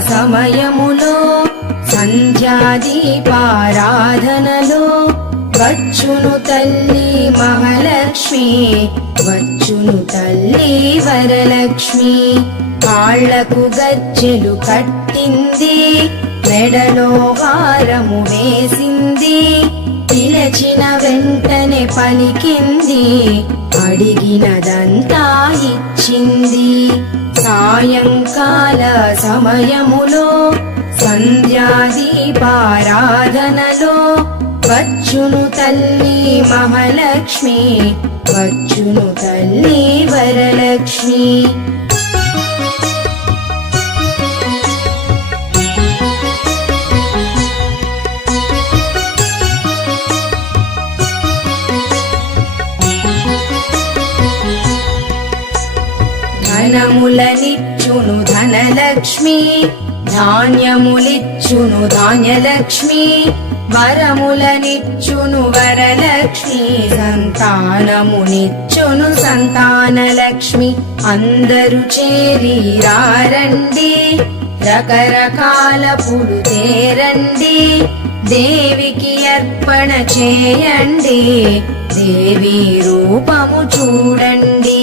సమయములో సంధ్యాదీపారాధనలో వచ్చును తల్లి మహాలక్ష్మి వచ్చును తల్లి వరలక్ష్మి. కాళ్ళకు గజ్జెలు కట్టింది మెడలో వారము వేసింది పిలచిన వెంటనే పలికింది అడిగినదంతా ఇచ్చింది. సాయంకాల సమయములో సంధ్యాదీపారాధనలో వచ్చును తల్లి మహాలక్ష్మి వచ్చును తల్లి వరలక్ష్మి. ధనములనిచ్చును ధనలక్ష్మి ధాన్యములిచ్చును ధాన్యలక్ష్మి వరములనిచ్చును వరలక్ష్మి సంతానమునిచ్చును సంతానలక్ష్మి. అందరు చేరి రారండి రకరకాల పులు తేరండి దేవికి అర్పణ చేయండి దేవి రూపము చూడండి.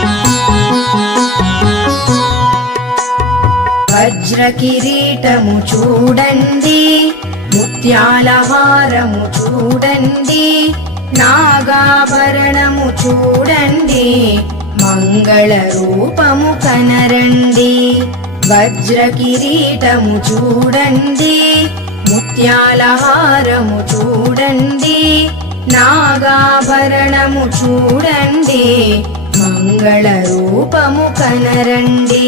వజ్ర కిరీటము చూడండి ముత్యాల హారము చూడండి నాగాభరణము చూడండి మంగళ రూపము కనరండి వజ్ర కిరీటము చూడండి ముత్యాల హారము చూడండి నాగాభరణము చూడండి మంగళ రూపము కనరండి.